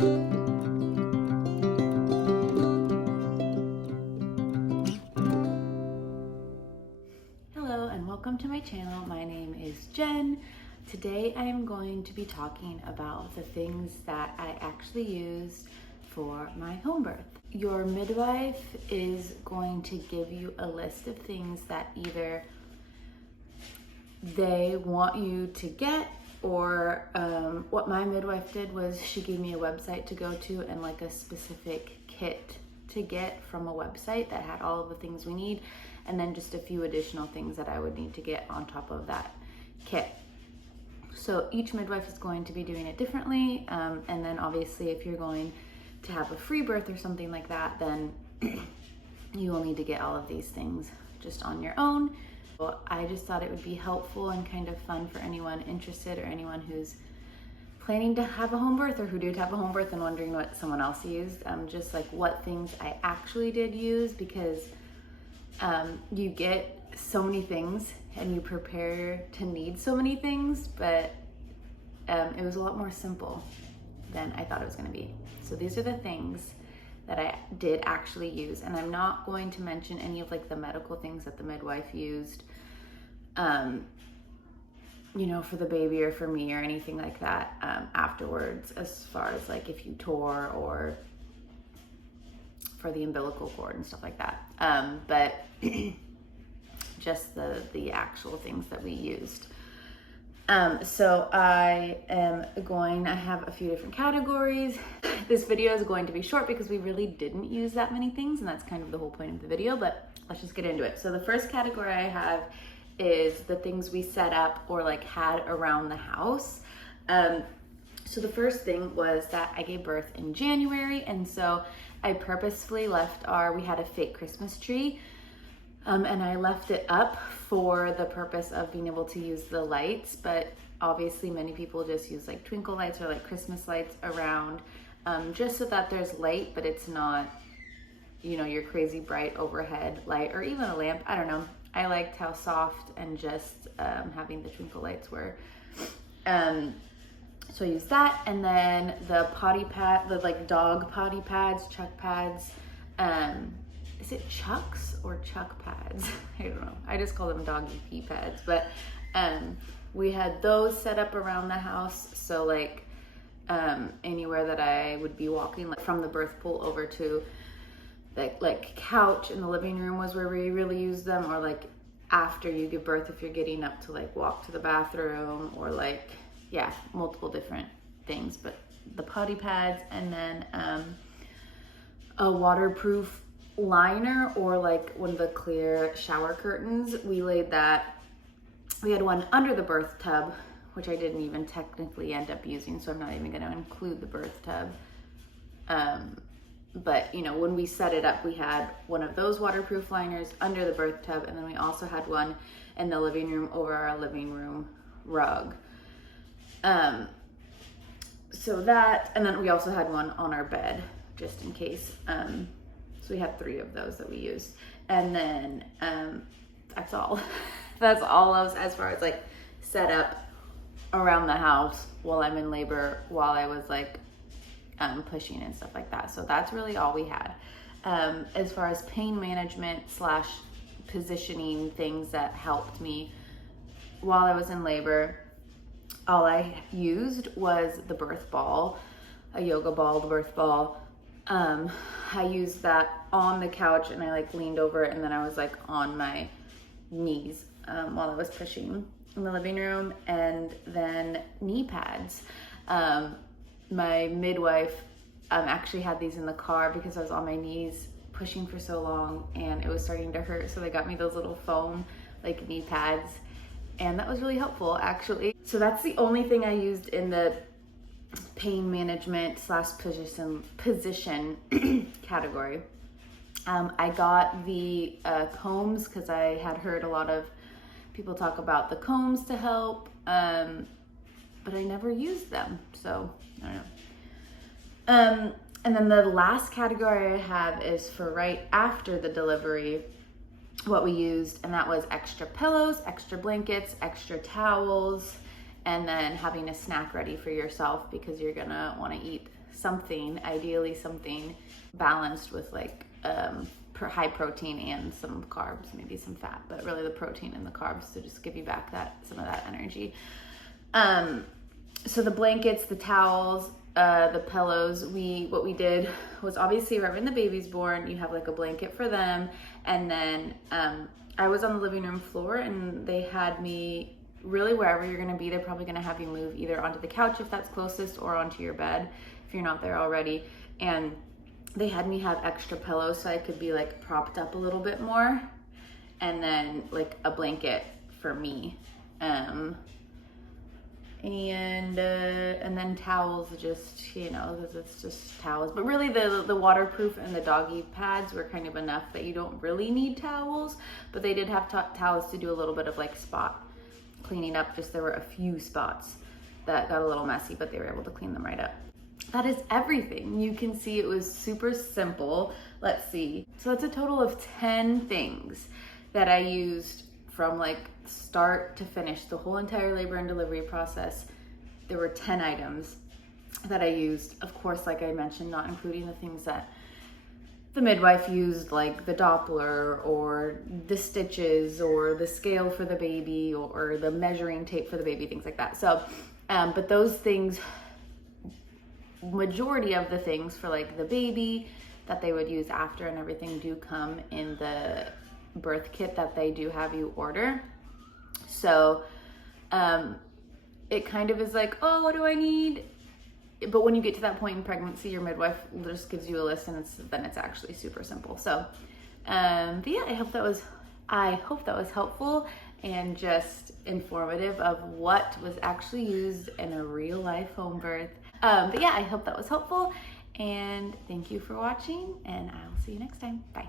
Hello and welcome to my channel. My name is Jen. Today I am going to be talking about the things that I actually used for my home birth. Your midwife is going to give you a list of things that either they want you to get, or what my midwife did was she gave me a website to go to and like a specific kit to get from a website that had all of the things we need, and then just a few additional things that I would need to get on top of that kit. So each midwife is going to be doing it differently, and then obviously if you're going to have a free birth or something like that, then you will need to get all of these things just on your own. Well, I just thought it would be helpful and kind of fun for anyone interested or anyone who's planning to have a home birth or who did have a home birth and wondering what someone else used, just like what things I actually did use, because you get so many things and you prepare to need so many things, but it was a lot more simple than I thought it was going to be. So these are the things that I did actually use, and I'm not going to mention any of like the medical things that the midwife used, you know, for the baby or for me or anything like that afterwards, as far as like if you tore or for the umbilical cord and stuff like that, but just the actual things that we used. So I have a few different categories. This video is going to be short because we really didn't use that many things, and that's kind of the whole point of the video, but let's just get into it. So the first category I have is the things we set up or like had around the house. So the first thing was that I gave birth in January, and so I purposefully left we had a fake Christmas tree, and I left it up for the purpose of being able to use the lights, but obviously many people just use like twinkle lights or like Christmas lights around, just so that there's light, but it's not, you know, your crazy bright overhead light or even a lamp. I don't know. I liked how soft and just having the twinkle lights were. So I used that, and then the potty pad, the like dog potty pads, chuck pads. Is it chucks or chuck pads? I don't know. I just call them doggy pee pads. But we had those set up around the house. So like anywhere that I would be walking, like from the birth pool over to like couch in the living room was where we really used them, or like after you give birth, if you're getting up to like walk to the bathroom, or like, yeah, multiple different things. But the potty pads, and then a waterproof liner, or like one of the clear shower curtains. We laid that. We had one under the birth tub, which I didn't even technically end up using, so I'm not even going to include the birth tub. But you know, when we set it up, we had one of those waterproof liners under the birth tub, and then we also had one in the living room over our living room rug. So that, and then we also had one on our bed just in case. So we had 3 of those that we used, and then that's all. That's all as far as like set up around the house while I'm in labor, while I was like pushing and stuff like that. So that's really all we had. As far as pain management / positioning things that helped me while I was in labor, all I used was the birth ball, a yoga ball, the birth ball. I used that on the couch, and I like leaned over it, and then I was like on my knees while I was pushing in the living room. And then knee pads. My midwife actually had these in the car because I was on my knees pushing for so long and it was starting to hurt. So they got me those little foam like knee pads, and that was really helpful actually. So that's the only thing I used in the pain management / position category. I got the combs because I had heard a lot of people talk about the combs to help, but I never used them, so I don't know. And then the last category I have is for right after the delivery, what we used, and that was extra pillows, extra blankets, extra towels, and then having a snack ready for yourself because you're gonna want to eat something, ideally something balanced with like high protein and some carbs, maybe some fat, but really the protein and the carbs to just give you back some of that energy. So the blankets, the towels, the pillows, what we did was obviously right when the baby's born, you have like a blanket for them. And then I was on the living room floor, and they had me really wherever you're gonna be, they're probably gonna have you move either onto the couch if that's closest, or onto your bed if you're not there already. And they had me have extra pillows so I could be like propped up a little bit more, and then like a blanket for me. And then towels, just, you know, it's just towels. But really the waterproof and the doggy pads were kind of enough that you don't really need towels. But they did have towels to do a little bit of like spot cleaning up. Just there were a few spots that got a little messy, but they were able to clean them right up. That is everything. You can see it was super simple. Let's see. So that's a total of 10 things that I used from like start to finish, the whole entire labor and delivery process. There were 10 items that I used. Of course, like I mentioned, not including the things that the midwife used, like the Doppler or the stitches or the scale for the baby or the measuring tape for the baby, things like that. So, but those things, majority of the things for like the baby that they would use after and everything do come in the birth kit that they do have you order. So it kind of is like, oh, what do I need? But when you get to that point in pregnancy, your midwife just gives you a list, and then it's actually super simple. So but yeah, I hope that was helpful and just informative of what was actually used in a real life home birth. But yeah, I hope that was helpful, and thank you for watching, and I'll see you next time. Bye.